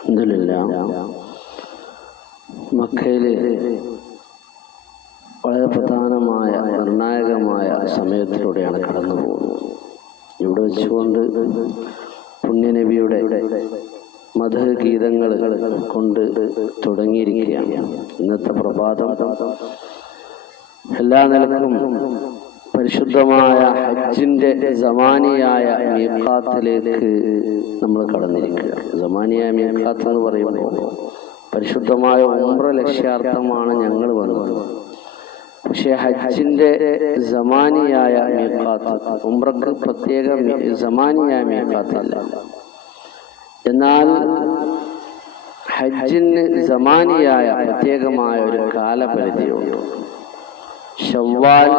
അൽഹംദുലില്ലാ. മക്കയിലെ വളരെ പ്രധാനമായ നിർണായകമായ സമയത്തിലൂടെയാണ് കടന്നു പോകുന്നത് ഇവിടെ വെച്ചുകൊണ്ട് പുണ്യനബിയുടെ മധുഗീതങ്ങൾ കൊണ്ട് തുടങ്ങിയിരിക്കുകയാണ്. ഇന്നത്തെ പ്രഭാതം എല്ലാ നിലക്കും പരിശുദ്ധമായ ഹജ്ജിന്റെ സമാനിയായ മീഖാത്തിലേക്ക് നമ്മൾ കടന്നിരിക്കുക സമാനിയായ മീഖാത്ത് എന്ന് പറയുമ്പോൾ പരിശുദ്ധമായ ഉംറ ലക്ഷ്യാർത്ഥമാണ് ഞങ്ങൾ വന്നത്. പക്ഷേ ഹജ്ജിന്റെ സമാനിയായ മീഖാത്ത് ഉംറക്ക് പ്രത്യേക സമാനിയായ മീഖാത്തല്ല എന്നാൽ ഹജ്ജിന് സമാനിയായ പ്രത്യേകമായ ഒരു കാലപരിധിയുണ്ട്. ഷവ്വാൽ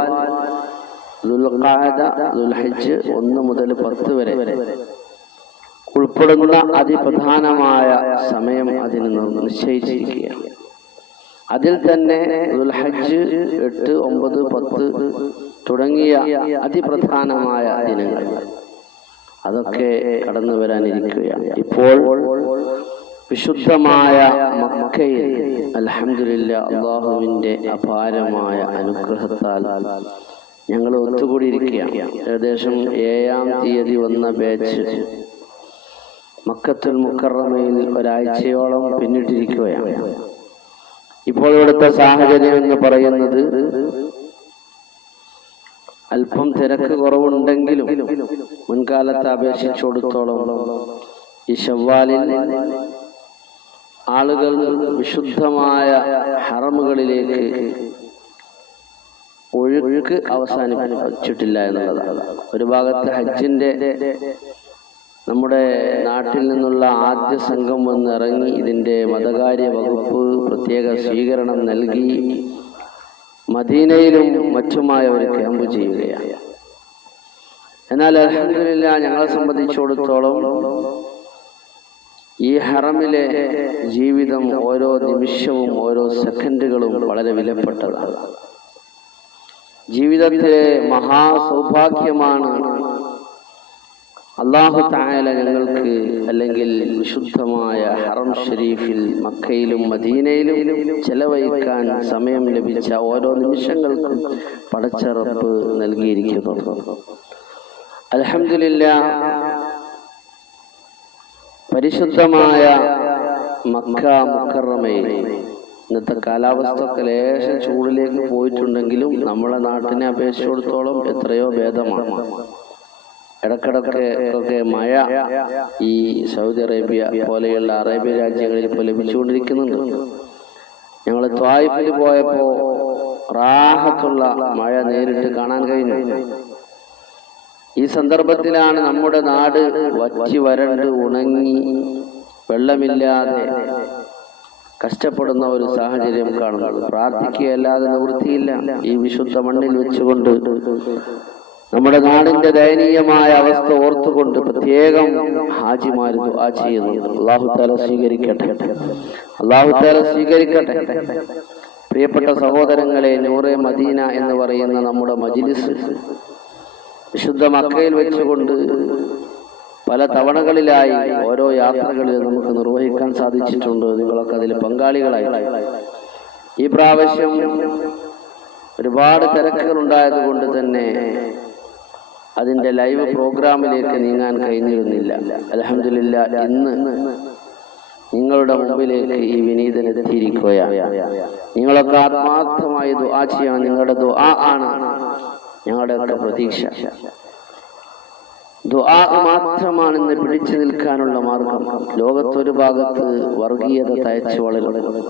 ദുൽഹജ്ജ് ഒന്ന് മുതൽ പത്ത് വരെ. ഉൾപ്പെടുന്ന അതിപ്രധാനമായ സമയം അതിന് നിശ്ചയിച്ചിരിക്കുക അതിൽ തന്നെ ദുൽഹജ്ജ് എട്ട് ഒമ്പത് പത്ത് തുടങ്ങിയ അതിപ്രധാനമായ ദിനങ്ങൾ. അതൊക്കെ കടന്നു വരാനിരിക്കുകയാണ്. ഇപ്പോൾ വിശുദ്ധമായ മക്കയിൽ അലഹമില്ല അള്ളാഹുവിന്റെ അപാരമായ അനുഗ്രഹത്താൽ ഞങ്ങൾ ഒത്തുകൂടിയിരിക്കുകയാണ്. ഏകദേശം ഏഴാം തീയതി വന്ന ബാച്ച് മക്കത്തുൽ മുക്കറമയിൽ ഒരാഴ്ചയോളം പിന്നിട്ടിരിക്കുകയാണ്. ഇപ്പോൾ ഇവിടുത്തെ സാഹചര്യം എന്ന് പറയുന്നത് അല്പം തിരക്ക് കുറവുണ്ടെങ്കിലും മുൻകാലത്തെ അപേക്ഷിച്ചെടുത്തോളം ഈ ഷവ്വാലിൽ ആളുകൾ വിശുദ്ധമായ ഹറമുകളിലേക്ക് ഒഴുക്ക് അവസാനിപ്പിച്ചിട്ടില്ല എന്നുള്ളതാണ്. ഒരു ഭാഗത്ത് ഹജ്ജിന്റെ നമ്മുടെ നാട്ടിൽ നിന്നുള്ള ആദ്യ സംഘം വന്നിറങ്ങി ഇതിന്റെ മതകാര്യ വകുപ്പ് പ്രത്യേക സ്വീകരണം നൽകി മദീനയിലും മറ്റുമായ ഒരു ക്യാമ്പ് ചെയ്യുകയാണ്. എന്നാൽ അലഹമില്ല ഞങ്ങളെ സംബന്ധിച്ചിടത്തോളം ഈ ഹറമിലെ ജീവിതം ഓരോ നിമിഷവും ഓരോ സെക്കൻഡുകളും വളരെ വിലപ്പെട്ടതാണ്. ജീവിതത്തിലെ മഹാസൗഭാഗ്യമാണ് അള്ളാഹു തായാല ഞങ്ങൾക്ക് അല്ലെങ്കിൽ വിശുദ്ധമായ ഹറം ഷരീഫിൽ മക്കയിലും മദീനയിലും ചെലവഴിക്കാൻ സമയം ലഭിച്ച ഓരോ നിമിഷങ്ങൾക്കും പടച്ചറപ്പ് നൽകിയിരിക്കുന്നു. അലഹമില്ല പരിശുദ്ധമായ മക്ക മുക്കറമയിൽ ഇന്നത്തെ കാലാവസ്ഥ ലേശം ചൂടിലേക്ക് പോയിട്ടുണ്ടെങ്കിലും നമ്മളെ നാട്ടിനെ അപേക്ഷിച്ചിടത്തോളം എത്രയോ ഭേദമാണ്. ഇടക്കിടക്ക് ഒക്കെ മഴ ഈ സൗദി അറേബ്യ പോലെയുള്ള അറേബ്യ രാജ്യങ്ങളിൽ ഇപ്പോൾ ലഭിച്ചുകൊണ്ടിരിക്കുന്നുണ്ട്. ഞങ്ങൾ ത്വായിഫിൽ പോയപ്പോ റാഹത്തുള്ള മഴ നേരിട്ട് കാണാൻ കഴിഞ്ഞു. ഈ സന്ദർഭത്തിലാണ് നമ്മുടെ നാട് വറ്റി വരണ്ട് ഉണങ്ങി വെള്ളമില്ലാതെ കഷ്ടപ്പെടുന്ന ഒരു സാഹചര്യം കാണുന്നത്. പ്രാർത്ഥിക്കുകയല്ലാതെ നിവൃത്തിയില്ല. ഈ വിശുദ്ധ മണ്ണിൽ വെച്ചുകൊണ്ട് നമ്മുടെ നാടിന്റെ ദയനീയമായ അവസ്ഥ ഓർത്തുകൊണ്ട് പ്രത്യേകം ഹാജിമാർ ആ ചെയ്യുന്നു അള്ളാഹു താല സ്വീകരിക്കട്ടെ. അള്ളാഹു താല സ്വീകരിക്കട്ടെ. പ്രിയപ്പെട്ട സഹോദരങ്ങളെ നൂറെ മദീന എന്ന് പറയുന്ന നമ്മുടെ മജിലിസ് വിശുദ്ധ മക്കയിൽ വെച്ചുകൊണ്ട് പല തവണകളിലായി ഓരോ യാത്രകളിൽ നമുക്ക് നിർവഹിക്കാൻ സാധിച്ചിട്ടുണ്ട്. നിങ്ങളൊക്കെ അതിൽ പങ്കാളികളായി. ഈ പ്രാവശ്യം ഒരുപാട് തിരക്കുകൾ ഉണ്ടായത് കൊണ്ട് തന്നെ അതിന്റെ ലൈവ് പ്രോഗ്രാമിലേക്ക് നീങ്ങാൻ കഴിഞ്ഞിരുന്നില്ല. അലഹമില്ല ഇന്ന് നിങ്ങളുടെ മുമ്പിലേക്ക് ഈ വിനീതൻ എത്തിയിരിക്കുകയാണ്. നിങ്ങളൊക്കെ ആത്മാർത്ഥമായി ദുആ ചെയ്യണം നിങ്ങളുടെ ദുആ ആണ്. ഞങ്ങളുടെ പ്രതീക്ഷ. ദുആ മാത്രമാണ് ഇന്ന് പിടിച്ചു നിൽക്കാനുള്ള മാർഗം. ലോകത്തൊരു ഭാഗത്ത് വർഗീയത തയച്ചു വളരുന്നു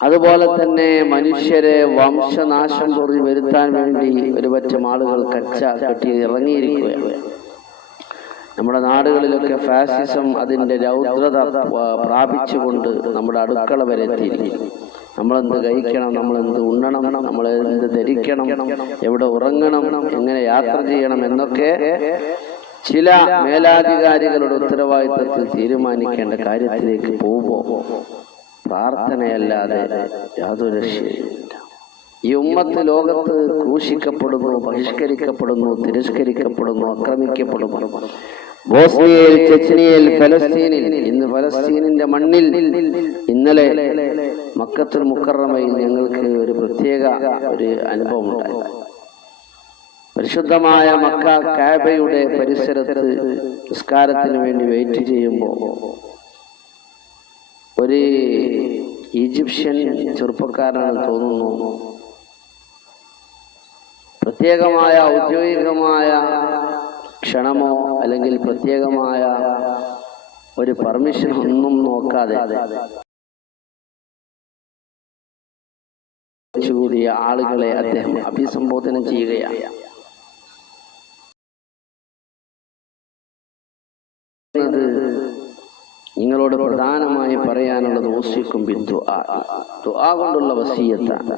അതുപോലെ തന്നെ മനുഷ്യരെ വംശനാശം പൊറി വരുത്താൻ വേണ്ടി ഒരുപറ്റം ആളുകൾ കച്ച കെട്ടി ഇറങ്ങിയിരിക്കുകയാണ്. നമ്മുടെ നാടുകളിലൊക്കെ ഫാസിസം അതിന്റെ രൗദ്രത പ്രാപിച്ചുകൊണ്ട് നമ്മുടെ അടുക്കള വരെ എത്തിയിരിക്കും നമ്മളെന്ത് കഴിക്കണം നമ്മൾ എന്ത് ഉണ്ണണം നമ്മൾ എന്ത് ധരിക്കണം എവിടെ ഉറങ്ങണം എങ്ങനെ യാത്ര ചെയ്യണം എന്നൊക്കെ ചില മേലാധികാരികളുടെ ഉത്തരവാദിത്തത്തിൽ തീരുമാനിക്കേണ്ട കാര്യത്തിലേക്ക് പോകുമ്പോൾ പ്രാർത്ഥനയല്ലാതെ യാതൊരു രക്ഷയില്ല ഈ ഉമ്മത്ത് ലോകത്ത് ക്രൂശിക്കപ്പെടുന്നു ബഹിഷ്കരിക്കപ്പെടുന്നു തിരസ്കരിക്കപ്പെടുന്നു ആക്രമിക്കപ്പെടുന്നു. ബോസ്നിയയിൽ ചെച്ചനിയയിൽ ഫലസ്തീനിൽ. ഇന്ന് ഫലസ്തീനിന്റെ മണ്ണിൽ ഇന്നലെ മക്കത്തുൽ മുക്കറമയിൽ ഞങ്ങൾക്ക് ഒരു പ്രത്യേക ഒരു അനുഭവമുണ്ടായി പരിശുദ്ധമായ മക്ക കാബയുടെ പരിസരത്ത് നിസ്കാരത്തിന് വേണ്ടി വെയിറ്റ് ചെയ്യുമ്പോൾ ഒരു ഈജിപ്ഷ്യൻ ചെറുപ്പക്കാരനാണ് തോന്നുന്നു. പ്രത്യേകമായ ഔദ്യോഗികമായ ക്ഷണമോ അല്ലെങ്കിൽ പ്രത്യേകമായ ഒരു പെർമിഷൻ ഒന്നും നോക്കാതെ കൂടിയ ആളുകളെ അദ്ദേഹം അഭിസംബോധന ചെയ്യുകയാണ്. നിങ്ങളോട് പ്രധാനമായി പറയാനുള്ളത് ഓസിക്കും ദുആ കൊണ്ടുള്ള വസീയത്താണ്.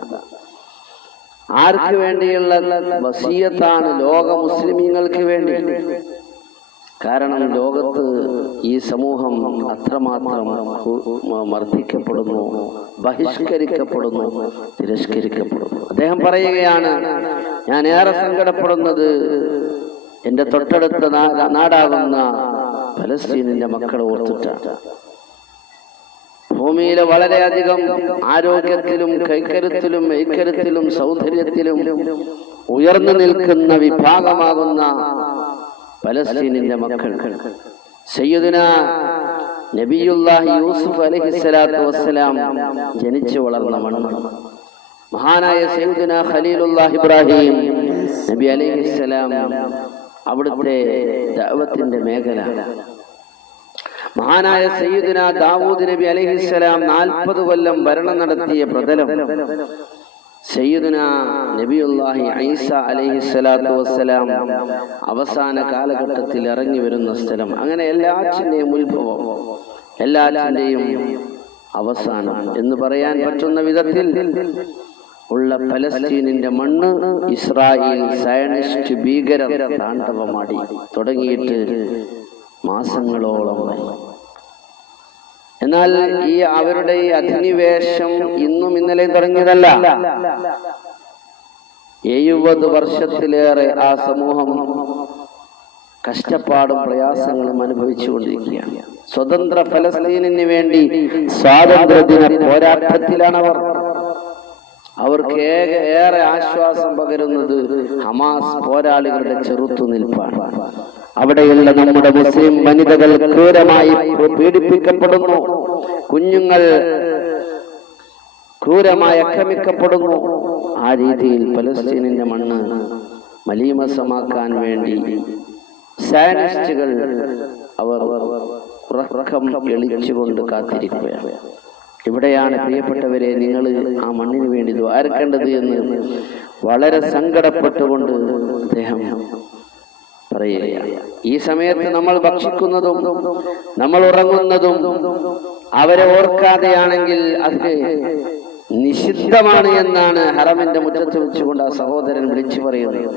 ആർക്ക് വേണ്ടിയുള്ള വസീയത്താണ് ലോക മുസ്ലിമീങ്ങൾക്ക് വേണ്ടി? കാരണം ലോകത്ത് ഈ സമൂഹം അത്രമാത്രം മർദ്ദിക്കപ്പെടുന്നു ബഹിഷ്കരിക്കപ്പെടുന്നു തിരസ്കരിക്കപ്പെടുന്നു. അദ്ദേഹം പറയുകയാണ് ഞാൻ ഏറെ സങ്കടപ്പെടുന്നത് എന്റെ തൊട്ടടുത്ത നാടാകുന്ന പലസ്തീനിന്റെ മക്കളെ ഓർത്തിട്ടാണ് ഭൂമിയിലെ വളരെയധികം ആരോഗ്യത്തിലും കൈക്കരുത്തിലും ഐക്കരുത്തിലും സൗന്ദര്യത്തിലും ഉയർന്നു നിൽക്കുന്ന വിഭാഗമാകുന്ന പലസ്തീനിന്റെ മക്കൾ. സയ്യുദിന നബിയുല്ലാഹി യൂസുഫ് അലൈഹിസ്സലാത്തു വസ്സലാം ജനിച്ചു വളർന്ന മണ്ണ്. മഹാനായ സയ്യുദിന ഖലീലുല്ലാഹി ഇബ്രാഹിം നബി അലൈഹിസ്സലാം അവിടുത്തെ ദഅവത്തിന്റെ മേഖല. മഹാനായ സയ്യിദിന ദാവൂദ് നബി അലൈഹിസ്സലാം നാൽപ്പത് കൊല്ലം ഭരണം നടത്തിയ പ്രതലം. സയ്യിദുന നബിയുല്ലാഹി ഐസ അലൈഹിസ്സലാത്തു വസ്സലാം അവസാന കാലഘട്ടത്തിൽ ഇറങ്ങി വരുന്ന സ്ഥലം. അങ്ങനെ എല്ലാറ്റിന്റെയും ഉത്ഭവം എല്ലാറ്റിന്റെയും അവസാനം എന്ന് പറയാൻ പറ്റുന്ന വിധത്തിൽ ഉള്ള പലസ്തീനിന്റെ മണ്ണ് ഇസ്രായേൽ സയനിസ്റ്റ് ഭീകര താണ്ഡവമാടി തുടങ്ങിയിട്ട് മാസങ്ങളോളമായി എന്നാൽ ഈ അവരുടെ ഈ അധിനിവേശം ഇന്നും ഇന്നലെയും തുടങ്ങിയതല്ല. എഴുപത് വർഷത്തിലേറെ ആ സമൂഹം കഷ്ടപ്പാടും പ്രയാസങ്ങളും അനുഭവിച്ചുകൊണ്ടിരിക്കുകയാണ്. സ്വതന്ത്ര ഫലസ്തീനിന് വേണ്ടി സ്വാതന്ത്ര്യദിന അവർ അവർക്ക് ഏക ഏറെ ആശ്വാസം പകരുന്നത് ഹമാസ് പോരാളികളുടെ ചെറുത്തുനിൽപ്പാണ്. അവിടെയുള്ള നമ്മുടെ മുസ്ലിം വനിതകൾ ക്രൂരമായി പീഡിപ്പിക്കപ്പെടുന്നു. കുഞ്ഞുങ്ങൾ ക്രൂരമായി ആക്രമിക്കപ്പെടുന്നു. ആ രീതിയിൽ പലസ്തീനിന്റെ മണ്ണ് മലീമസമാക്കാൻ വേണ്ടി സയനിസ്റ്റുകൾ അവർ ഉറക്കം എളിച്ചുകൊണ്ട് കാത്തിരിക്കുകയാണ്. ഇവിടെയാണ് പ്രിയപ്പെട്ടവരെ നിങ്ങൾ ആ മണ്ണിന് വേണ്ടി ദ്വാരക്കേണ്ടത് എന്ന് വളരെ സങ്കടപ്പെട്ടുകൊണ്ട് അദ്ദേഹം പറയുകയാണ് ഈ സമയത്ത് നമ്മൾ ഭക്ഷിക്കുന്നതും നമ്മൾ ഉറങ്ങുന്നതും അവരെ ഓർക്കാതെയാണെങ്കിൽ അത് നിഷിദ്ധമാണ് എന്നാണ് ഹറമിന്റെ മുറ്റത്ത് വെച്ചുകൊണ്ട് ആ സഹോദരൻ വിളിച്ചു പറയുന്നത്.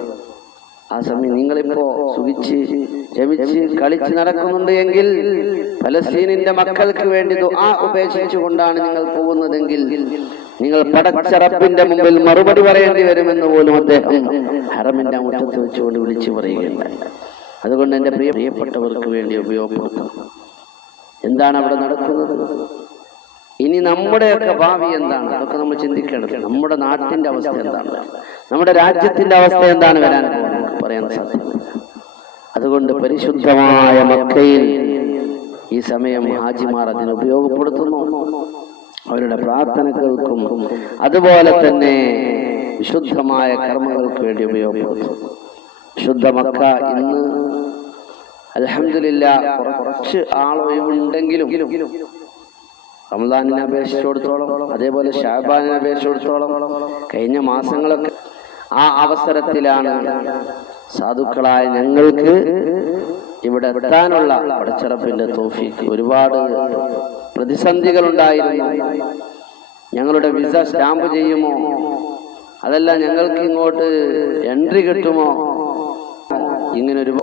ആ സമയം നിങ്ങളിപ്പോ സുഖിച്ച് ക്ഷമിച്ച് കളിച്ച് നടക്കുന്നുണ്ട് എങ്കിൽ ഫലസ്തീനിന്റെ മക്കൾക്ക് വേണ്ടി ആ ഉപേക്ഷിച്ചുകൊണ്ടാണ് നിങ്ങൾ പോകുന്നതെങ്കിൽ നിങ്ങൾ പടച്ചറപ്പിന്റെ മുമ്പിൽ മറുപടി പറയേണ്ടി വരുമെന്ന് പോലും അദ്ദേഹം ഹറമിന്റെ മുറ്റത്ത് ചോദിച്ചുകൊണ്ട് വിളിച്ചു പറയുകയില്ല അതുകൊണ്ട് എന്റെ പ്രിയ പ്രിയപ്പെട്ടവർക്ക് വേണ്ടി ഉപയോഗപ്പെടുത്തും. എന്താണ് അവിടെ നടക്കുന്നത്? ഇനി നമ്മുടെയൊക്കെ ഭാവി എന്താണ്? അതൊക്കെ നമ്മൾ ചിന്തിക്കേണ്ടത്. നമ്മുടെ നാട്ടിന്റെ അവസ്ഥ എന്താണ്? നമ്മുടെ രാജ്യത്തിന്റെ അവസ്ഥ എന്താണ് വരാൻ പറയാൻ സാധ്യമല്ല. അതുകൊണ്ട് പരിശുദ്ധമായ മക്കയിൽ ഈ സമയം ഹാജിമാർ അതിന് ഉപയോഗപ്പെടുത്തുന്നു. അവരുടെ പ്രാർത്ഥനകൾക്കും അതുപോലെ തന്നെ വിശുദ്ധമായ കർമ്മങ്ങൾക്ക് വേണ്ടി ഉപയോഗപ്പെടുത്തും ശുദ്ധ മക്ക ഇന്ന് അലഹമില്ല കുറച്ച് ആളൊഴിവുണ്ടെങ്കിലും റംസാനിനെ അപേക്ഷിച്ചിടത്തോളം അതേപോലെ ഷാബാനിനെ അപേക്ഷിച്ചിടത്തോളം കഴിഞ്ഞ മാസങ്ങളൊക്കെ ആ അവസരത്തിലാണ് സാധുക്കളായ ഞങ്ങൾക്ക് ഇവിടെ എത്താനുള്ള പടച്ചിറപ്പിന്റെ തോഫിക്ക്. ഒരുപാട് പ്രതിസന്ധികൾ ഉണ്ടായിരുന്നു ഞങ്ങളുടെ വിസ സ്റ്റാമ്പ് ചെയ്യുമോ? അതല്ല ഞങ്ങൾക്ക് ഇങ്ങോട്ട് എൻട്രി കിട്ടുമോ? ഇങ്ങനൊരു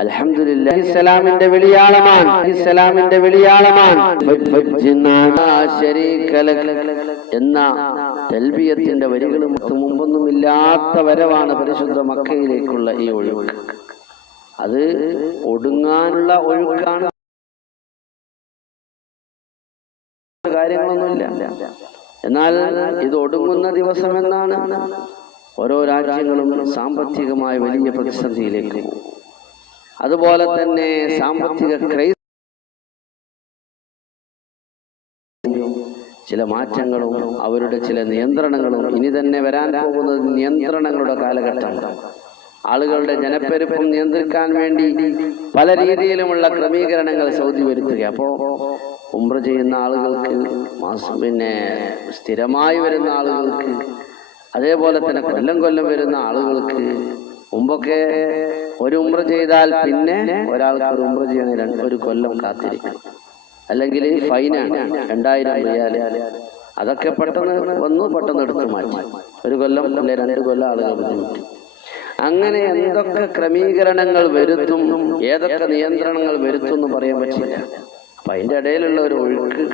അൽഹംദുലില്ലാ ഇസ്ലാമിന്റെ വെളിയാളമാണ്. ഇസ്ലാമിന്റെ വെളിയാളമാണ്. എന്ന തൽബിയത്തിന്റെ വരികളും മുമ്പൊന്നുമില്ലാത്ത വരവാണ് പരിശുദ്ധ മക്കയിലേക്കുള്ള ഈ ഒഴുക്ക്. അത് ഒടുങ്ങാനുള്ള ഒഴുക്കാണ്. കാര്യങ്ങളൊന്നുമില്ല. എന്നാൽ ഇത് ഒടുങ്ങുന്ന ദിവസം എന്നാണ്. ഓരോ രാജ്യങ്ങളും സാമ്പത്തികമായ വലിയ പ്രതിസന്ധിയിലേക്ക് അതുപോലെ തന്നെ സാമ്പത്തിക ക്രൈസ് ചില മാറ്റങ്ങളും അവരുടെ ചില നിയന്ത്രണങ്ങളും ഇനി തന്നെ വരാൻ പോകുന്നത് നിയന്ത്രണങ്ങളുടെ കാലഘട്ടമാണ്. ആളുകളുടെ ജനപ്പെരുപ്പം നിയന്ത്രിക്കാൻ വേണ്ടി പല രീതിയിലുമുള്ള ക്രമീകരണങ്ങൾ സൗദി വരുത്തുക അപ്പോ ഉംറ ചെയ്യുന്ന ആളുകൾക്ക് മാസം പിന്നെ സ്ഥിരമായി വരുന്ന ആളുകൾക്ക് അതേപോലെ തന്നെ കൊല്ലം കൊല്ലം വരുന്ന ആളുകൾക്ക് മുമ്പൊക്കെ ഒരു ഉംറ ചെയ്താൽ പിന്നെ ഒരാൾക്ക് ഒരു ഉംറ ചെയ്യുന്ന ഒരു കൊല്ലം കാത്തിരിക്കും. അല്ലെങ്കിൽ ഫൈനാണ് രണ്ടായിരം റിയാൽ അതൊക്കെ പെട്ടെന്ന് വന്നു പെട്ടെന്ന് എടുത്തു മാറ്റി. ഒരു കൊല്ലം രണ്ട് കൊല്ലം ആളുകൾ ബുദ്ധിമുട്ടി. അങ്ങനെ എന്തൊക്കെ ക്രമീകരണങ്ങൾ വരുത്തും ഏതൊക്കെ നിയന്ത്രണങ്ങൾ വരുത്തും എന്ന് പറയാൻ പറ്റില്ല. അപ്പൊ അതിന്റെ ഇടയിലുള്ള ഒരു ഒഴുക്ക്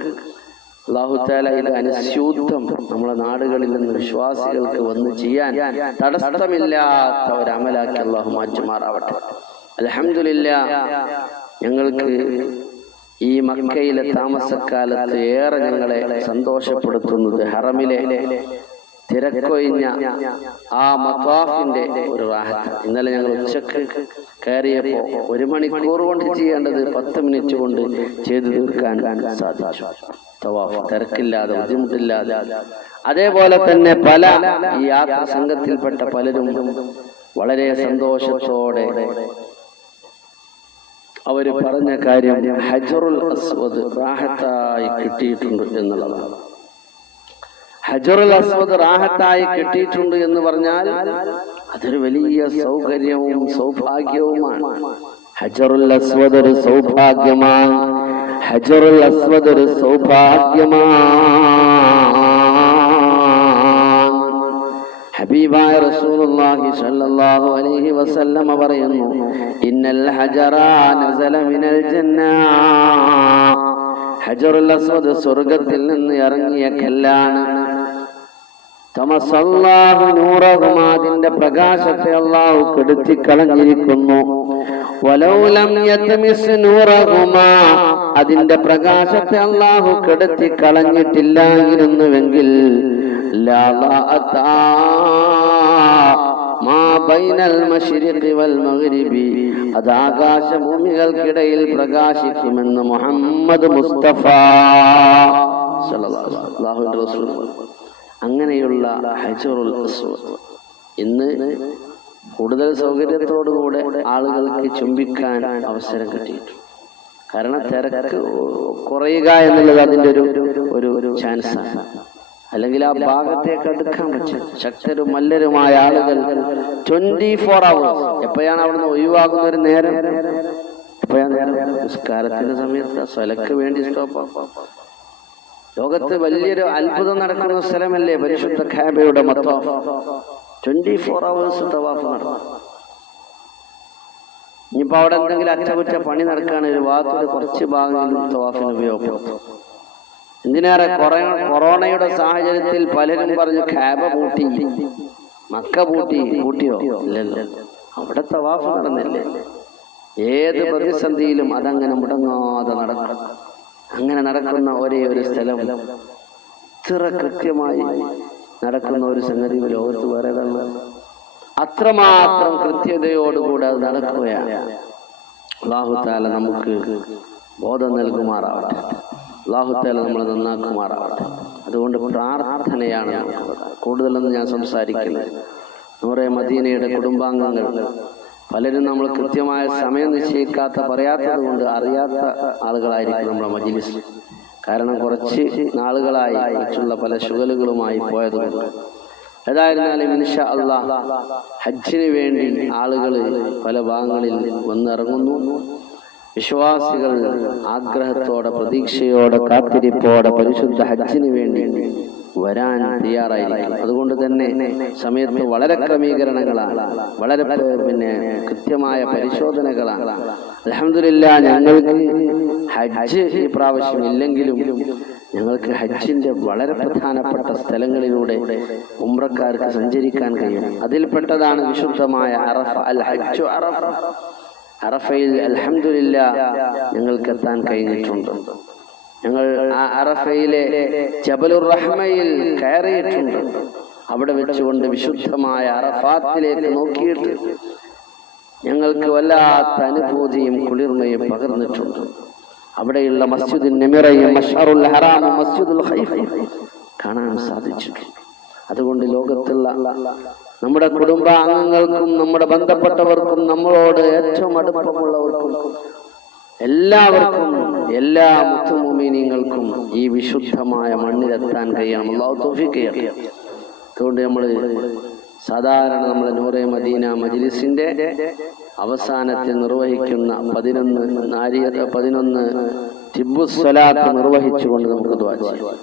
അള്ളാഹുത്താല ഇത് അനുസ്യൂതം നമ്മളെ നാടുകളിൽ നിന്ന് വിശ്വാസികൾക്ക് വന്ന് ചെയ്യാൻ തടസ്സമില്ലാത്ത ഒരു അമലാക്കി അള്ളാഹു മാറ്റുമാറാവട്ടെ. അലഹമില്ല ഞങ്ങൾക്ക് ഈ മക്കയിലെ താമസക്കാലത്ത് ഏറെ ഞങ്ങളെ സന്തോഷപ്പെടുത്തുന്നത് ഹറമിലെ തിരക്കൊഴിഞ്ഞ ആ മത്വാഫിന്റെ ഒരു റാഹത്ത്. ഇന്നലെ ഞങ്ങൾ ഉച്ചയ്ക്ക് കയറിയപ്പോ ഒരു മണിക്കൂർ കൊണ്ട് ചെയ്യേണ്ടത് പത്ത് മിനിറ്റ് കൊണ്ട് ചെയ്തു തീർക്കാൻ സാധിച്ചു. തവാഫ് തിരക്കില്ലാതെ ബുദ്ധിമുട്ടില്ലാതെ. അതേപോലെ തന്നെ പല ഈ യാത്ര സംഘത്തിൽപ്പെട്ട പലരും വളരെ സന്തോഷത്തോടെ അവർ പറഞ്ഞ കാര്യം ഹജറുൽ അസ്വദ് റാഹത്തായി കിട്ടിയിട്ടുണ്ട് എന്നുള്ളതാണ്. ഹജറുൽ അസ്വദ് റാഹത്തായി കിട്ടിയിട്ടുണ്ട് എന്ന് പറഞ്ഞാൽ അതൊരു വലിയ സൗകര്യവും സൗഭാഗ്യവുമാണ്. ഹജറുൽ അസ്വദ് ഒരു സൗഭാഗ്യമാണ്. ഹജറുൽ അസ്വദ് ഒരു സൗഭാഗ്യമാണ്. ഹബീബായ റസൂലുള്ളാഹി സ്വല്ലല്ലാഹു അലൈഹി വസല്ലമ പറയുന്നു ഇന്നൽ ഹജറ നസല മിനൽ ജന്നാ. ഹജറുൽ അസ്വദ് സ്വർഗത്തിൽ നിന്ന് ഇറങ്ങിയ കല്ലാണ്. തമസല്ലാഹു നൂറഹും അതിന്റെ പ്രകാശത്തെ അള്ളാഹു കെടുത്തി കളഞ്ഞിരിക്കുന്നു അതിന്റെ പ്രകാശത്തെ അള്ളാഹു കെടുത്തി കളഞ്ഞിട്ടില്ലായിരുന്നുവെങ്കിൽ അത് ആകാശഭൂമികൾക്കിടയിൽ പ്രകാശിക്കുമെന്ന് മുഹമ്മദ് മുസ്തഫ. റസൂൽ അങ്ങനെയുള്ള ഹജറുൽ ഇന്ന് കൂടുതൽ സൗകര്യത്തോടുകൂടെ ആളുകൾക്ക് ചുംബിക്കാൻ അവസരം കിട്ടിയിട്ടുണ്ട്. കാരണം തിരക്ക് കുറയുക എന്നുള്ളത് അതിന്റെ ഒരു ഒരു ഒരു ചാൻസാണ്. അല്ലെങ്കിൽ ആ ഭാഗത്തേക്ക് അടുക്കാൻ പറ്റും ശക്തരും മല്ലരുമായ ആളുകൾ ട്വന്റി ഫോർ അവേഴ്സ് എപ്പോഴാണ് അവിടുന്ന് ഒഴിവാകുന്ന ഒരു നേരം? എപ്പോഴാണ് നേരം? നിസ്കാരത്തിന്റെ സമയത്ത് സ്വലക്ക് വേണ്ടി സ്റ്റോപ്പ് ലോകത്ത് വലിയൊരു അത്ഭുതം നടക്കുന്ന സ്ഥലമല്ലേ പരിശുദ്ധ ഖാബയുടെ മൊത്തം? ട്വന്റി ഫോർ അവേഴ്സ് തവാഫ് നടന്നു. ഇനിയിപ്പോ അവിടെ എന്തെങ്കിലും അറ്റകുറ്റ പണി നടക്കുകയാണ് ഒരു ഭാഗത്ത് കുറച്ച് ഭാഗങ്ങളും തവാഫിന് ഉപയോഗപ്പെടുത്തും. എന്തിനേറെ കൊറോണ കൊറോണയുടെ സാഹചര്യത്തിൽ പലരും പറഞ്ഞു ഖാബ പൂട്ടി. മക്ക പൂട്ടി. പൂട്ടിയോ? ഇല്ലല്ലോ. അവിടെ തവാഫ് നടന്നില്ലേ? ഏത് പ്രതിസന്ധിയിലും അതങ്ങനെ മുടങ്ങാതെ നടക്കും. അങ്ങനെ നടക്കുന്ന ഒരേ ഒരു സ്ഥലം. ഇത്ര കൃത്യമായി നടക്കുന്ന ഒരു സംഗതി ലോകത്ത് വേറെ? അത്രമാത്രം കൃത്യതയോടുകൂടെ അത് നടക്കുകയാണ്. അള്ളാഹുത്താല നമുക്ക് ബോധം നൽകുമാറാവട്ടെ. അള്ളാഹുത്താല നമ്മളെ നന്നാക്കുമാറാവട്ടെ. അതുകൊണ്ട് പ്രാർത്ഥനയാണ് കൂടുതലൊന്നും ഞാൻ സംസാരിക്കുന്നത് നൂറെ മദീനയുടെ കുടുംബാംഗങ്ങൾ പലരും നമ്മൾ കൃത്യമായ സമയം നിശ്ചയിക്കാത്ത പറയാത്തത് കൊണ്ട് അറിയാത്ത ആളുകളായിരിക്കും നമ്മുടെ മജിലിസ്. കാരണം കുറച്ച് നാളുകളായി മറ്റുള്ള പല ശുഗലുകളുമായി പോയതുകൊണ്ട്. ഏതായിരുന്നാലും ഇൻഷാ അള്ളാ ഹജ്ജിന് വേണ്ടി ആളുകൾ പല ഭാഗങ്ങളിൽ വന്നിറങ്ങുന്നു. വിശ്വാസികൾ ആഗ്രഹത്തോടെ പ്രതീക്ഷയോടെ കാത്തിരിപ്പോടെ പരിശുദ്ധ ഹജ്ജിന് വേണ്ടി വരാൻ തയ്യാറായിരിക്കും അതുകൊണ്ട് തന്നെ സമയത്ത് വളരെ ക്രമീകരണങ്ങളാണ്. വളരെ പിന്നെ കൃത്യമായ പരിശോധനകളാണ്. അലഹമില്ല ഞങ്ങൾക്ക് ഹജ്ജ് ഈ പ്രാവശ്യം ഇല്ലെങ്കിലും ഞങ്ങൾക്ക് ഹജ്ജിന്റെ വളരെ പ്രധാനപ്പെട്ട സ്ഥലങ്ങളിലൂടെ ഉമ്രക്കാർക്ക് സഞ്ചരിക്കാൻ കഴിയും അതിൽപ്പെട്ടതാണ് വിശുദ്ധമായ അറഫ അൽ ഹജ്ജു അറഫ. അറഫയിൽ അലഹമില്ല ഞങ്ങൾക്ക് എത്താൻ കഴിഞ്ഞിട്ടുണ്ട്. ഞങ്ങൾ ആ അറഫയിലെ ജബലുർ റഹ്മയിൽ കയറിയിട്ടുണ്ട്. അവിടെ വെച്ചുകൊണ്ട് വിശുദ്ധമായ അറഫാത്തിലേക്ക് നോക്കിയിട്ട് ഞങ്ങൾക്ക് വല്ലാത്ത അനുഭൂതിയും കുളിർമയും പകർന്നിട്ടുണ്ട്. അവിടെയുള്ള മസ്ജിദുൽ നെമിറയും ഹറാമും മസ്ജിദുൽ കാണാൻ സാധിച്ചിട്ടുണ്ട്. അതുകൊണ്ട് ലോകത്തുള്ള നമ്മുടെ കുടുംബാംഗങ്ങൾക്കും നമ്മുടെ ബന്ധപ്പെട്ടവർക്കും നമ്മളോട് ഏറ്റവും അടുപ്പമുള്ളവർക്കും എല്ലാവർക്കും എല്ലാ മുത്തുമോമിനിങ്ങൾക്കും ഈ വിശുദ്ധമായ മണ്ണിലെത്താൻ കഴിയണം. അള്ളാഹു തൗഫീഖ് ചെയ്യണം അതുകൊണ്ട് നമ്മൾ സാധാരണ നമ്മൾ നൂറെ മദീന മജ്ലിസിന്റെ അവസാനത്തിൽ നിർവഹിക്കുന്ന പതിനൊന്ന് നാരിയ പതിനൊന്ന് തിബുസ്വലാത്ത് നിർവഹിച്ചുകൊണ്ട് നമുക്ക്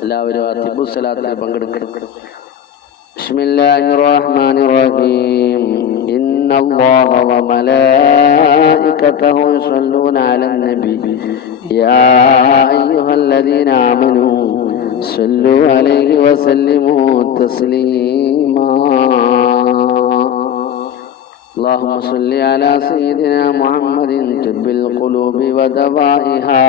എല്ലാവരും ആ തിബുസ്വലാത്തിൽ പങ്കെടുക്കണം. بسم الله الرحمن الرحيم. إن الله وملائكته يصلون على النبي. يا أيها الذين آمنوا صلوا عليه وسلموا تسليما. اللهم صل على سيدنا محمد طب القلوب ودوائها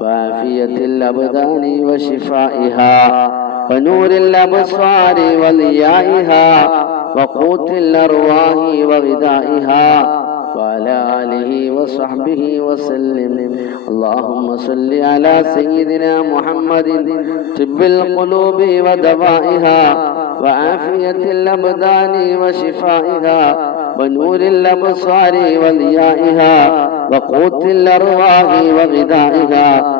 وعافية الأبدان وشفائها. ونور الأبصار وضيائها وقوت الأرواح وغذائها وعلى آله وصحبه وسلم. اللهم صل على سيدنا محمد طب القلوب ودوائها وعافية الأبدان وشفائها ونور الأبصار وضيائها وقوت الأرواح وغذائها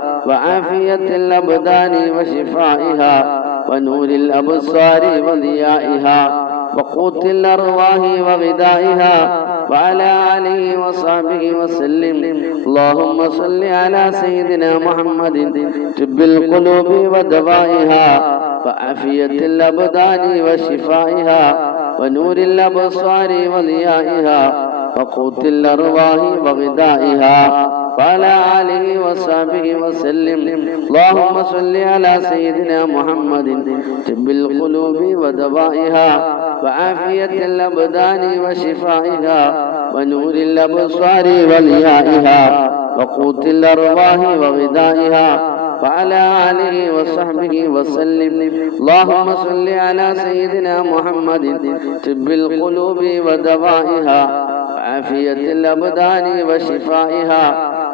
وعافية الأبدان وشفائها ونور الأبصار وضيائها وقوت الأرواح وغذائها وعلى آله وصحبه وسلم. اللهم صل على سيدنا محمد طب القلوب ودوائها وعافية الأبدان وشفائها ونور الأبصار وضيائها وقوت الأرواح وغذائها وعلى آله وصحبه وسلم. اللهم صل على سيدنا محمد. طب القلوب ودوائها وعافية الأبدان وشفائها ونور الأبصار وضيائها وقوت الأرواح وغذائها وعلى آله وصحبه وسلم. اللهم صل على سيدنا محمد. طب القلوب ودوائها وعافية الأبدان وشفائها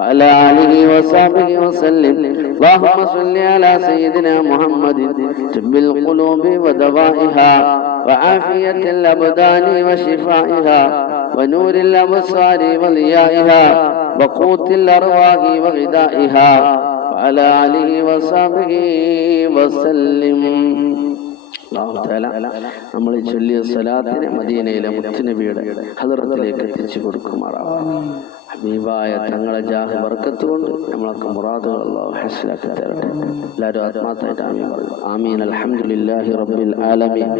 وعلى آله وصحبه وسلم اللهم صل على سيدنا محمد طب القلوب ودوائها وعافية الأبدان وشفائها ونور الأبصار وضيائها وقوت الأرواح وغذائها وعلى آله وصحبه وسلم അല്ലാഹു തആല നമ്മൾ ഈ ചൊല്ലിയ സ്വലാത്തിനെ മദീനയിലെ മുത്തുനബിയുടെ ഹദറത്തിലേക്ക് എത്തിച്ചു കൊടുക്കുമാറാവും ഹബീബായ തങ്ങളെ ജാഹ് വർക്കത്ത് കൊണ്ട് നമ്മളൊക്കെ മുറാദുകൾ അല്ലാഹു ഹസ്ലാക്കി തരട്ടെ എല്ലാവരും ആത്മാർത്ഥമായിട്ട് ആമീൻ പറയും ആമീൻ അൽഹംദുലില്ലാഹി റബ്ബിൽ ആലമീൻ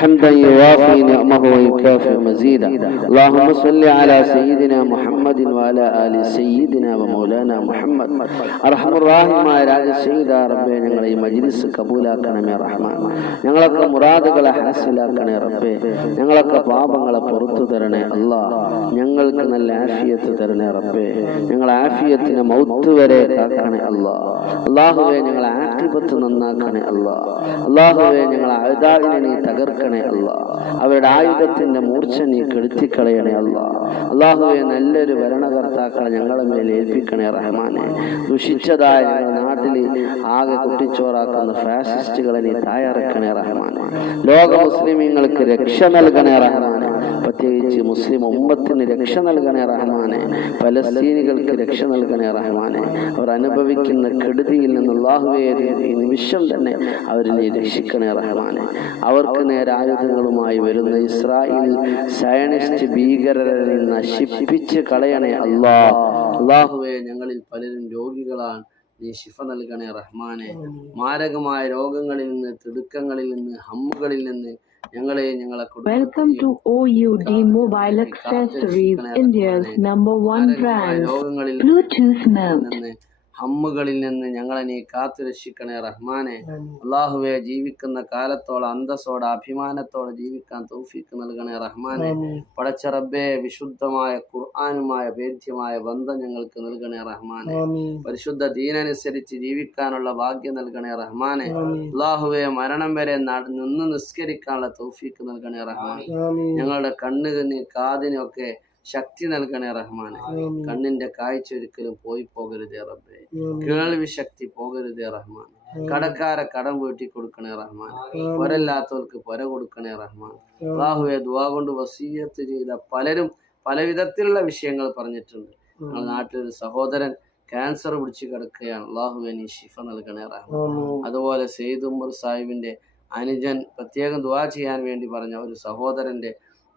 ഹംദൻ യുവാഫി നിഅമഹു വയുകാഫി മസീദ اللهم صل على سيدنا محمد وعلى آل سيدنا ومولانا محمد അർഹം റാഹിമായ രാജസീത റബ്ബെ ഞങ്ങളെ ഈ മജ്ലിസ് കബൂലാക്കണമേ റഹ്മാൻ ഞങ്ങളൊക്കെ മുറാദുകളെ ഹാസിലാക്കണേ റബ്ബെ ഞങ്ങളൊക്കെ പാപങ്ങളെ പുറത്തു തരണേ അല്ലാ ഞങ്ങൾക്ക് നല്ല ആഫിയത്ത് തരണേ റബ്ബെ ഞങ്ങൾ ആഫിയത്തിന് മൗത്ത് വരെ കാക്കണേ അല്ല അള്ളാഹുവെ ഞങ്ങൾ ആക്രിപത്ത് നന്നാക്കണേ അല്ല അള്ളാഹുവെ ഞങ്ങൾ ആയുധാവിനെ തകർക്കണേ അല്ല അവരുടെ ആയുധത്തിന്റെ മൂർച്ച നീ കെടുത്തിക്കളയണേ അല്ല അള്ളാഹുവെ നല്ലൊരു ഭരണകർത്താക്കളെ ഞങ്ങളെ മേൽ ഏൽപ്പിക്കണേ റഹ്മാനെ. ദുഷിച്ചതായ നാട്ടിൽ ആകെ കുട്ടിച്ചോറാക്കുന്ന ഫാസിസ്റ്റുകളെ നീ തയ്യാറക്കണേ റഹ്മാനെ. ലോക മുസ്ലിമീങ്ങൾക്ക് രക്ഷ നൽകണേ റഹ്മാനെ. പ്രത്യേകിച്ച് മുസ്ലിം ഉമ്മത്തിന് രക്ഷ നൽകണേ റഹ്മാനെ പലസ്തീനികൾക്ക് രക്ഷ നൽകണേ റഹ്മാനെ അവർ അനുഭവിക്കുന്ന കെടുതിയിൽ നിന്ന് അള്ളാഹുവേ ഈ നിമിഷം തന്നെ അവരിനെ രക്ഷിക്കണേ റഹ്മാനെ. അവർക്ക് നേരെ ആയുധങ്ങളുമായി വരുന്ന ഇസ്രായേൽ സയനിസ്റ്റ് ഭീകരരെ നശിപ്പിച്ച് കളയണേ അള്ളാ അള്ളാഹുവെ ഞങ്ങളിൽ പലരും രോഗികളാണ്. നീ ശിഫ നൽകണേ റഹ്മാനെ. മാരകമായ രോഗങ്ങളിൽ നിന്ന് തിടുക്കങ്ങളിൽ നിന്ന് ഹമ്മുകളിൽ നിന്ന് Welcome to OUD Mobile Accessories, India's number one brand, Bluetooth Mode. ഹമ്മുകളിൽ നിന്ന് ഞങ്ങളെ നീ കാത്തുരക്ഷിക്കണേ റഹ്മാനെ. അള്ളാഹുവെ ജീവിക്കുന്ന കാലത്തോളം അന്തസ്സോടെ അഭിമാനത്തോടെ ജീവിക്കാൻ തൗഫീക്ക് നൽകണേ റഹ്മാനെ. പടച്ച റബ്ബേ വിശുദ്ധമായ ഖുർആാനുമായ വേദ്യമായ ബന്ധം ഞങ്ങൾക്ക് നൽകണേ റഹ്മാനെ. പരിശുദ്ധ ദീനനുസരിച്ച് ജീവിക്കാനുള്ള ഭാഗ്യം നൽകണേ റഹ്മാനെ. അള്ളാഹുവെ മരണം വരെ നിന്ന് നിസ്കരിക്കാനുള്ള തൗഫീക്ക് നൽകണേ റഹ്മാനെ. ഞങ്ങളുടെ കണ്ണുകന് കാതിനൊക്കെ ശക്തി നൽകണേ റഹ്മാനെ. കണ്ണിന്റെ കാഴ്ച ഒരിക്കലും പോയി പോകരുതേ റബ്ബെ. കേൾവി ശക്തി പോകരുതേ റഹ്മാൻ കടക്കാരെ കടം വീട്ടി കൊടുക്കണേ റഹ്മാൻ പൊരല്ലാത്തവർക്ക് പൊര കൊടുക്കണേ റഹ്മാൻ അള്ളാഹുവെ ദുവാ കൊണ്ട് വസീയത്ത് ചെയ്ത പലരും പല വിധത്തിലുള്ള വിഷയങ്ങൾ പറഞ്ഞിട്ടുണ്ട്. ഞങ്ങളുടെ നാട്ടിലൊരു സഹോദരൻ ക്യാൻസർ പിടിച്ച് കിടക്കുകയാണ്. അള്ളാഹുവെ നീ ഷിഫ നൽകണേ റഹ്മാൻ അതുപോലെ സെയ്ദ് ഉമർ സാഹിബിന്റെ അനുജൻ പ്രത്യേകം ദുവാ ചെയ്യാൻ വേണ്ടി പറഞ്ഞ ഒരു സഹോദരന്റെ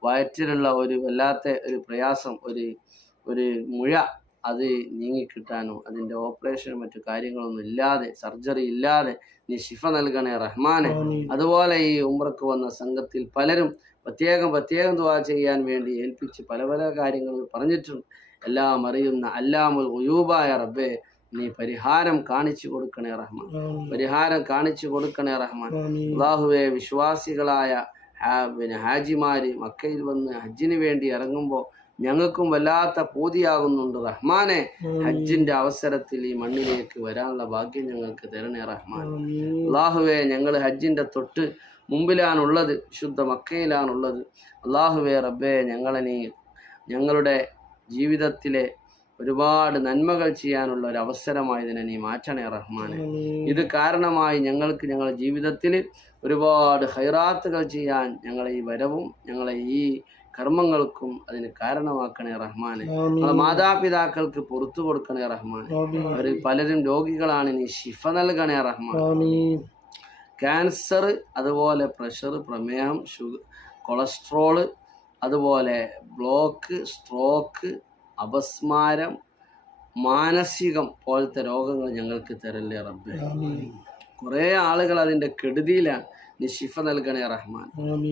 വയറ്റിലുള്ള ഒരു വല്ലാത്ത ഒരു പ്രയാസം ഒരു ഒരു മുഴ അത് നീങ്ങിക്കിട്ടാനോ അതിന്റെ ഓപ്പറേഷനും മറ്റു കാര്യങ്ങളൊന്നും ഇല്ലാതെ സർജറി ഇല്ലാതെ നീ ശിഫ നൽകണേ റഹ്മാനെ. അതുപോലെ ഈ ഉമ്രക്ക് വന്ന സംഘത്തിൽ പലരും പ്രത്യേകം പ്രത്യേകം ദുവാ ചെയ്യാൻ വേണ്ടി ഏൽപ്പിച്ച് പല പല കാര്യങ്ങൾ പറഞ്ഞിട്ടുണ്ട്. എല്ലാം അറിയുന്ന അല്ലാമുൽ ഉയൂബായ റബ്ബെ നീ പരിഹാരം കാണിച്ചു കൊടുക്കണേ റഹ്മാൻ. പരിഹാരം കാണിച്ചു കൊടുക്കണേ റഹ്മാൻ. അള്ളാഹുവെ വിശ്വാസികളായ പിന്നെ ഹാജിമാർ മക്കയിൽ വന്ന് ഹജ്ജിന് വേണ്ടി ഇറങ്ങുമ്പോൾ ഞങ്ങൾക്കും വല്ലാത്ത പൂതിയാകുന്നുണ്ട് റഹ്മാനെ. ഹജ്ജിന്റെ അവസരത്തിൽ ഈ മണ്ണിലേക്ക് വരാനുള്ള ഭാഗ്യം ഞങ്ങൾക്ക് തരണേ റഹ്മാൻ അള്ളാഹുവെ ഞങ്ങൾ ഹജ്ജിന്റെ തൊട്ട് മുമ്പിലാണുള്ളത് ശുദ്ധ മക്കയിലാണുള്ളത്. അള്ളാഹുവെ റബ്ബെ ഞങ്ങളെ നീ ഞങ്ങളുടെ ജീവിതത്തിലെ ഒരുപാട് നന്മകൾ ചെയ്യാനുള്ള ഒരു അവസരമായി ഇതിനെ നീ മാറ്റണേ റഹ്മാനെ. ഇത് കാരണമായി ഞങ്ങൾക്ക് ഞങ്ങളുടെ ജീവിതത്തിൽ ഒരുപാട് ഹൈറാത്തുകൾ ചെയ്യാൻ ഞങ്ങളെ ഈ വരവും ഞങ്ങളെ ഈ കർമ്മങ്ങൾക്കും അതിന് കാരണമാക്കണേ റഹ്മാനെ. ഞങ്ങളെ മാതാപിതാക്കൾക്ക് പുറത്തു കൊടുക്കണേ റഹ്മാനെ. അവർ പലരും രോഗികളാണ്. നീ ശിഫ നൽകണേ റഹ്മാൻ ക്യാൻസർ അതുപോലെ പ്രഷർ പ്രമേഹം ഷുഗർ കൊളസ്ട്രോൾ അതുപോലെ ബ്ലോക്ക് സ്ട്രോക്ക് അപസ്മാരം മാനസികം പോലത്തെ രോഗങ്ങൾ ഞങ്ങൾക്ക് തരല്ലേ റബ്ബെ. കുറേ ആളുകൾ അതിന്റെ കെടുതിയിലാണ്. നിഷിഫ ശിഫ നൽകണേ റഹ്മാൻ.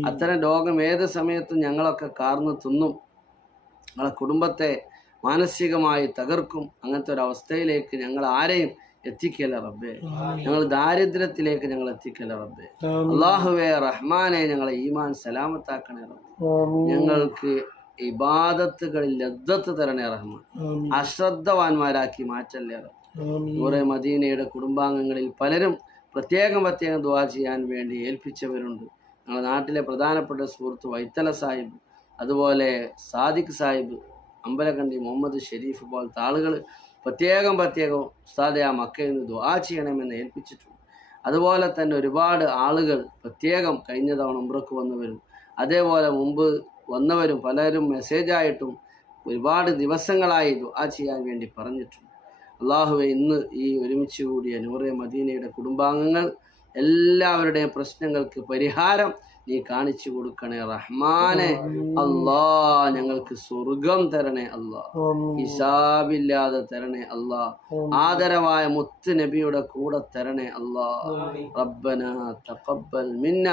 അത്തരം രോഗം ഏത് സമയത്തും ഞങ്ങളൊക്കെ കാർന്ന് തിന്നും. ഞങ്ങളെ കുടുംബത്തെ മാനസികമായി തകർക്കും. അങ്ങനത്തെ ഒരു അവസ്ഥയിലേക്ക് ഞങ്ങൾ ആരെയും എത്തിക്കല്ല റബ്ബേ? ഞങ്ങൾ ദാരിദ്ര്യത്തിലേക്ക് ഞങ്ങൾ എത്തിക്കല്ല റബ്ബേ? അള്ളാഹുവെ റഹ്മാനെ ഞങ്ങളെ ഈമാൻ സലാമത്താക്കണേ റബ്ബേ. ഞങ്ങൾക്ക് ഇബാദത്തുകളിൽ ലദ്ദത്ത് തരണേ റഹ്മാൻ. അശ്രദ്ധവാന്മാരാക്കി മാറ്റല്ലേ റബ്ബേ? ഓരോ മദീനയുടെ കുടുംബാംഗങ്ങളിൽ പലരും പ്രത്യേകം പ്രത്യേകം ദുവാ ചെയ്യാൻ വേണ്ടി ഏൽപ്പിച്ചവരുണ്ട്. ഞങ്ങളുടെ നാട്ടിലെ പ്രധാനപ്പെട്ട സുഹൃത്ത് വൈത്തല സാഹിബ് അതുപോലെ സാദിഖ് സാഹിബ് അമ്പലക്കണ്ടി മുഹമ്മദ് ഷെരീഫ് പോലത്തെ ആളുകൾ പ്രത്യേകം പ്രത്യേകം ഉസ്താദെ ആ മക്കയിൽ നിന്ന് ദുവാ ചെയ്യണമെന്ന് ഏൽപ്പിച്ചിട്ടുണ്ട്. അതുപോലെ തന്നെ ഒരുപാട് ആളുകൾ പ്രത്യേകം കഴിഞ്ഞ തവണ ഉമ്രക്ക് വന്നവരും അതേപോലെ മുമ്പ് വന്നവരും പലരും മെസ്സേജായിട്ടും ഒരുപാട് ദിവസങ്ങളായി ദുആ ചെയ്യാൻ വേണ്ടി പറഞ്ഞിട്ടുണ്ട്. അള്ളാഹുവെ ഇന്ന് ഈ ഒരുമിച്ച് കൂടിയ നൂറെ മദീനയുടെ കുടുംബാംഗങ്ങൾ എല്ലാവരുടെയും പ്രശ്നങ്ങൾക്ക് പരിഹാരം നീ കാണിച്ചു കൊടുക്കണേ റഹ്മാനെ. അല്ലാ ഞങ്ങൾക്ക് സ്വർഗം തരണേ അല്ലാ ഹിസാബില്ലാതെ തരണേ അല്ലാ ആദരവായ മുത്ത് നബിയുടെ കൂടെ തരണേ അല്ലാ റബ്ബന തഖബ്ബൽ മിന്ന.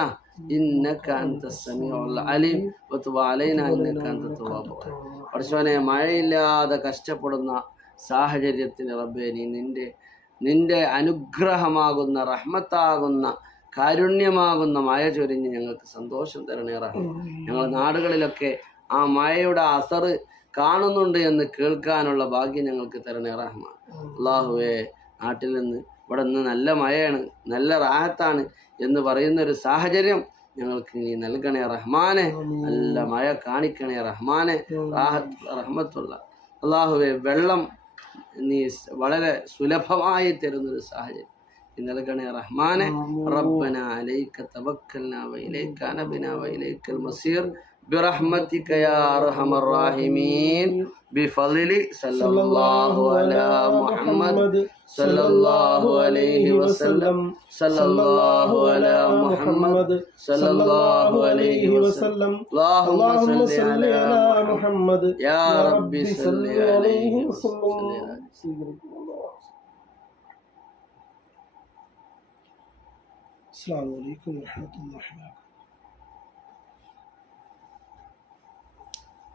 ഇന്നക അൻത സമീഉൽ അലീം. വതുബ് അലൈനാ ഇന്നക അൻത മഴയില്ലാതെ കഷ്ടപ്പെടുന്ന സാഹചര്യത്തിന് റബ്ബെ നീ നിന്റെ നിന്റെ അനുഗ്രഹമാകുന്ന റഹ്മത്താകുന്ന കാരുണ്യമാകുന്ന മായ ചൊരിഞ്ഞ് ഞങ്ങൾക്ക് സന്തോഷം തരണേ റഹ്മ ഞങ്ങൾ നാടുകളിലൊക്കെ ആ മായയുടെ അസറ് കാണുന്നുണ്ട് എന്ന് കേൾക്കാനുള്ള ഭാഗ്യം ഞങ്ങൾക്ക് തരണേ റഹ്മ. അള്ളാഹുവേ നാട്ടിൽ നിന്ന് ഇവിടെ നിന്ന് നല്ല മഴയാണ് നല്ല റാഹത്താണ് എന്ന് പറയുന്ന ഒരു സാഹചര്യം ഞങ്ങൾക്ക് നീ നൽകണേ റഹ്മാനെ. നല്ല മഴ കാണിക്കണേ റഹ്മാനെ. റാഹത്ത് റഹ്മത്തുള്ള. അള്ളാഹുവെ വെള്ളം നീ വളരെ സുലഭമായി തരുന്നൊരു സാഹചര്യം. ഇന്നലെ നൽകണേ റഹ്മാനെ. റബ്ബന അലൈക തവക്കൽന വഇലൈക അനബന വഇലൈക്കൽ മസീർ. برحمتك يا أرحم الراحمين. بفضل صلى الله على محمد صلى الله عليه وسلم. صلى الله على محمد صلى الله عليه وسلم. اللهم صل على محمد. يا رب صل عليه وسلم. السلام عليكم ورحمة الله وبركاته.